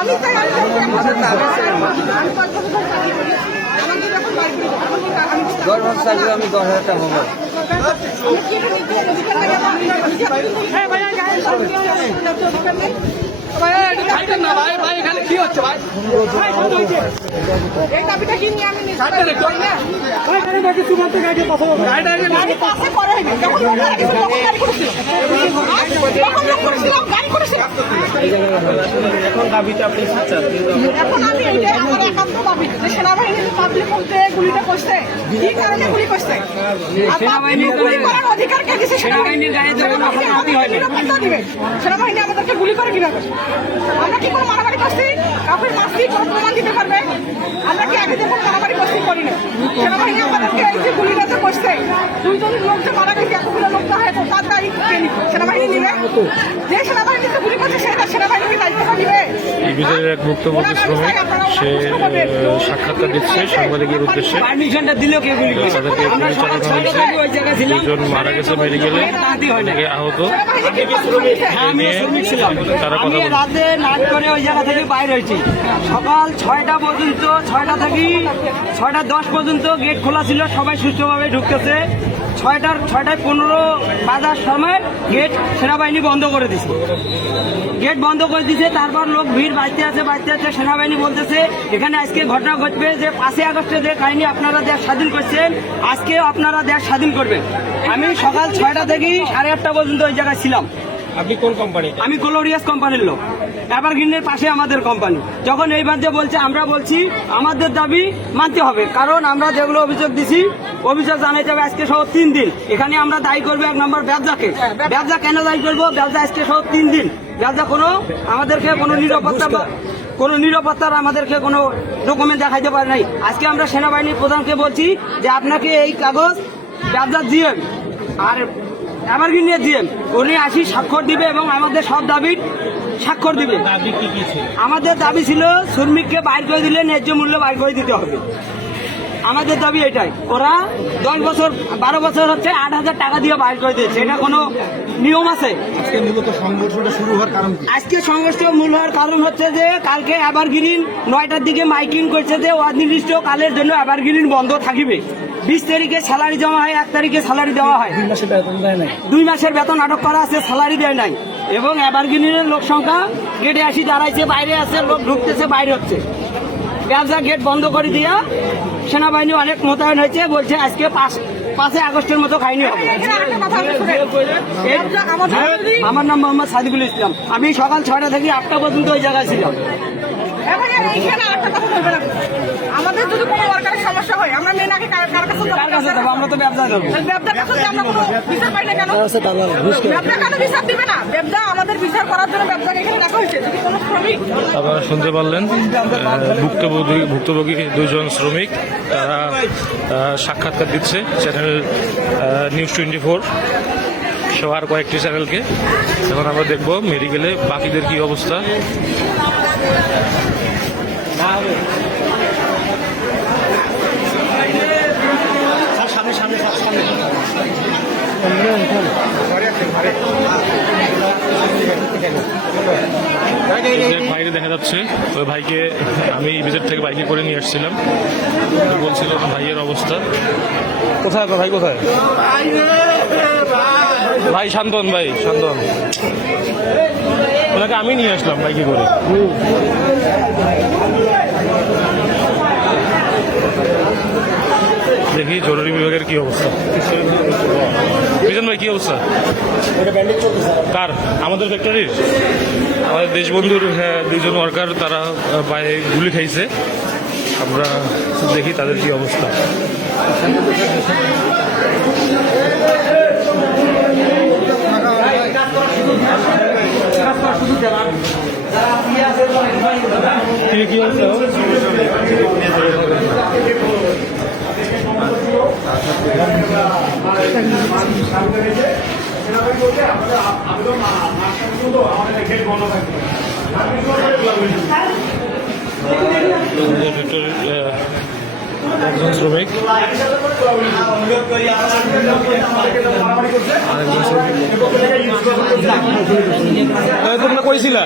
আমি তাই আমি গভর্নমেন্ট চাকরি আমি 10,000 টাকা পাবো। এই দাবিটা কি নিয়ে আমি এখন দাবিটা আপনি এখন আমি এইটাই আমার একান্ত দাবি যে সেনাবাহিনী পাবলিক মধ্যে গুলিটা করছে কি কারণে গুলি করছে সেনাবাহিনী গুলি করার অধিকার কে দিয়েছে সেনাবাহিনীর গায়ে সেনাবাহিনী আমাদেরকে গুলি করে কিভাবে আমরা কি কোনো মারামারি করছি কাউকে মারছি কোনো প্রমাণ দিতে পারবে আমরা কি আগে যখন মারামারি করছি করি না সেনাবাহিনী আমাদেরকে এই যে গুলিটা যে করছে দুইজন লোক যে মারা গেছে এতগুলো লোক না হয় তার দায়িত্ব সেনাবাহিনী নিবে যে সেনাবাহিনীতে গুলি করছে সেটা সেনাবাহিনী দায়িত্বটা নিবে এই বিষয়ে এক ভুক্তভোগী শ্রমিক সে সাক্ষাৎকার দিচ্ছে সাংবাদিকের উদ্দেশ্যে। তাদেরকে গুলি চালানো হয়েছে, দুজন মারা গেছে মেডিকেলে, অনেকে আহত। তারা কথা বলছে রাতে নাচ করে ওই জায়গা থেকে বাইরে হয়েছি সকাল 6টা পর্যন্ত 6টা থেকে 6:10 পর্যন্ত গেট খোলা ছিল, সবাই সুস্থভাবে ঢুকতেছে। 6:15 বাজার সময় গেট সেনাবাহিনী বন্ধ করে দিছে, গেট বন্ধ করে দিছে। তারপর লোক ভিড় বাড়তে আছে। সেনাবাহিনী বলতেছে এখানে আজকে ঘটনা ঘটবে যে 5ই আগস্টে যে কাহিনী আপনারা দেশ স্বাধীন করছেন আজকে আপনারা দেশ স্বাধীন করবেন। আমি সকাল 6টা থেকে 8:30 পর্যন্ত ওই জায়গায় ছিলাম। আপনি কোন কোম্পানি? আমি কোলোরিয়াস কোম্পানির লোক, এভারগ্রিনের পাশে আমাদের কোম্পানি। যখন এইবার যে বলছে আমরা বলছি আমাদের দাবি মানতে হবে, কারণ আমরা যেগুলো অভিযোগ দিছি অভিযোগ জানাইতে হবে আজকে সহ 3 দিন। এখানে আমরা দায়ী করবো 1 নম্বর ব্যবসাকে। ব্যবসা কেন দায়ী করবো? ব্যবসা আজকে সহ 3 দিন ব্যবসা আমাদেরকে কোনো নিরাপত্তার আমাদেরকে কোনো ডকুমেন্ট দেখাইতে পারে নাই। আজকে আমরা সেনাবাহিনী প্রধানকে বলছি যে আপনাকে এই কাগজ ব্যবসা জিএম আর এভারগ্রিনের জিএম উনি আসি স্বাক্ষর দিবে এবং আমাদের সব দাবির স্বাক্ষর দিবে। আমাদের দাবি ছিল শ্রমিককে বাইর করে দিলে ন্যায্য মূল্য বাইর করে দিতে হবে। আমাদের দাবি এটাই। ওরা 10 বছর 12 বছর হচ্ছে 8,000 টাকা দিয়ে বাইর করে দিয়েছে, এটা কোনো নিয়ম আছে? সংঘর্ষটা শুরু হওয়ার কারণ কি? আজকে সংঘর্ষ মূল হওয়ার কারণ হচ্ছে যে কালকে এভারগ্রিন 9টার দিকে মাইকিং করছে যে অনির্দিষ্ট কালের জন্য এভারগ্রিন বন্ধ থাকিবে। 20 তারিখে স্যালারি জমা হয়, 1 তারিখে স্যালারি দেওয়া হয়। 2 মাসের বেতন দেয় নাই। 2 মাসের বেতন আটক করা আছে, স্যালারি দেয় নাই। এবং এভারগ্রিনের লোক সংখ্যা গেটে আসি দাঁড়াইছে, বাইরে আছে, লোক ঢুকতেছে বাইরে হচ্ছে। ব্যবসা গেট বন্ধ করে দিয়া সেনাবাহিনী অনেক মোতায়েন হয়েছে, বলছে আজকে 5 আগস্টের মতো খাইনি হবে। আমার নাম মোহাম্মদ সাদিকুল ইসলাম। আমি সকাল 6টা থেকে 8টা পর্যন্ত ওই জায়গায় ছিলাম। আমাদের যদি কোনো ওয়ার্কারের সমস্যা হয় আমরা মেন আগে কার কাছে যাবো? আমরা তো ব্যবসা করবো। ব্যবসার কাছে আমরা কোনো বিচার পাই না কেন? ব্যবসা কেন বিচার দিবে না? ব্যবসা আমাদের বিচার করার জন্য ব্যবসাকে এখানে রাখা হয়েছে। যদি কোনো শ্রমিক আপনারা শুনতে পারলেন ভুক্তভোগী 2জন শ্রমিক তারা সাক্ষাৎকার দিচ্ছে চ্যানেল নিউজ 24 সহ আর কয়েকটি চ্যানেলকে। এখন আমরা দেখবো মেডিকেলে বাকিদের কি অবস্থা। বাইরে দেখা যাচ্ছে ওই ভাইকে আমি ভিজিট থেকে বাইকে করে নিয়ে আসছিলাম, বলছিল ভাইয়ের অবস্থা। কোথায় ভাই? কোথায় ভাই? শান্তন ভাই, শান্তন ওনাকে আমি নিয়ে আসলাম বাইকে করে। দেখি জরুরি বিভাগের কি অবস্থা। বিজন ভাই কি অবস্থা? কার? আমাদের ফ্যাক্টরির, আমাদের দেশবন্ধুর 2জন ওয়ার্কার তারা বাইরে গুলি খাইছে। আমরা দেখি তাদের কি অবস্থা। কি অবস্থা? একজন শ্রমিক তোমরা কইছিলা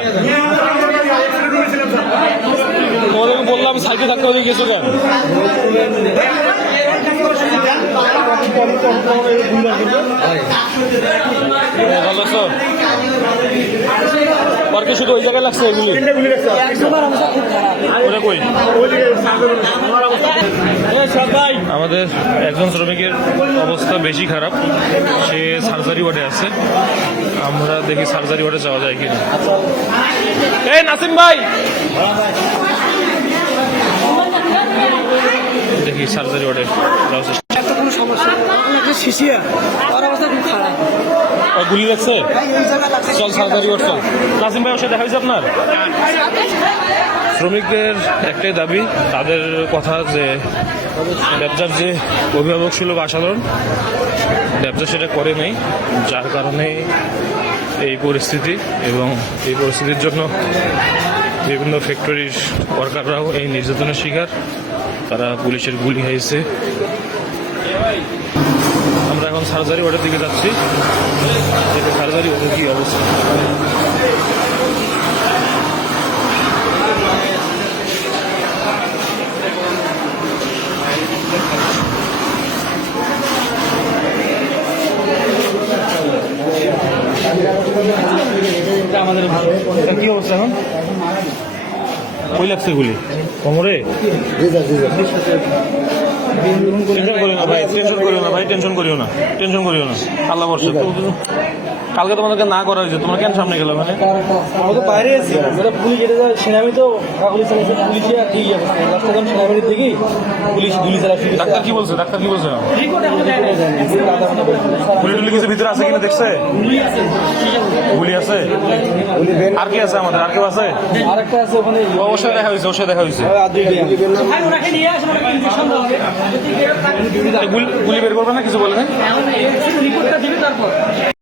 থাকতে থাকতে ওদিকে গেছো কেন? ভালো আছো? পরকে শুধু ওই জায়গায় লাগছে এগুলি? ওটা কই? আমাদের একজন শ্রমিকের অবস্থা বেশি খারাপ, সে সার্জারি ওয়ার্ডে আছে। আমরা দেখি সার্জারি ওয়ার্ডে যাওয়া যায় কিনা। এই নাসিম ভাই, দেখি সার্জারি ওয়ার্ডে যাওয়ার চেষ্টা। কোনো সমস্যা একটা শিশিয়া ওর অবস্থা খুব খারাপ। আর গুলি লাগছে? চল সার্জারি ওয়ার্ড চল। নাসিম ভাই ওর সাথে দেখা হয়েছে আপনার? শ্রমিকদের একটাই দাবি, তাদের কথা যে ব্যবসার যে অভিভাবক সুলভ আচরণ ব্যবসা সেটা করে নেই, যার কারণে এই পরিস্থিতি। এবং এই পরিস্থিতির জন্য বিভিন্ন ফ্যাক্টরির ওয়ার্কাররাও এই নির্যাতনের শিকার, তারা পুলিশের গুলি খাইছে। আমরা এখন সার্জারি ওয়ার্ডের দিকে যাচ্ছি, সার্জারি ওয়ার্ডের কি অবস্থা। আমাদের কি অবস্থা এখন? কই লাগছে গুলি? কোমরে? টেনশন করিও না ভাই, টেনশন করিও না ভাই, টেনশন করিও না, টেনশন করিও না। আল্লাহ বর্ষে কালকে তোমাদেরকে না করা হয়েছে, তোমরা কেন সামনে গেলে? মানে আমরা তো বাইরে আছি, আমরা পুলিশ যেতে যায় সেনাবাহিনী তো পুলিশ চালাচ্ছে, পুলিশে ঠিক আছে রাস্তা যখন সেনাবাহিনীর দিকেই পুলিশ গুলি চালা শুরু। ডাক্তার কি বলছে? ডাক্তার কি বলছে? গুলি টুলি কিছু ভিতরে আছে কিনা দেখছে? গুলি আছে? আর কি আছে আমাদের? আর কেউ আছে? আরেকটা আছে ওখানে, অবশ্যই দেখা হয়েছে, অবশ্যই দেখা হয়েছে। গুলি বের করবে না, কিছু বলে না?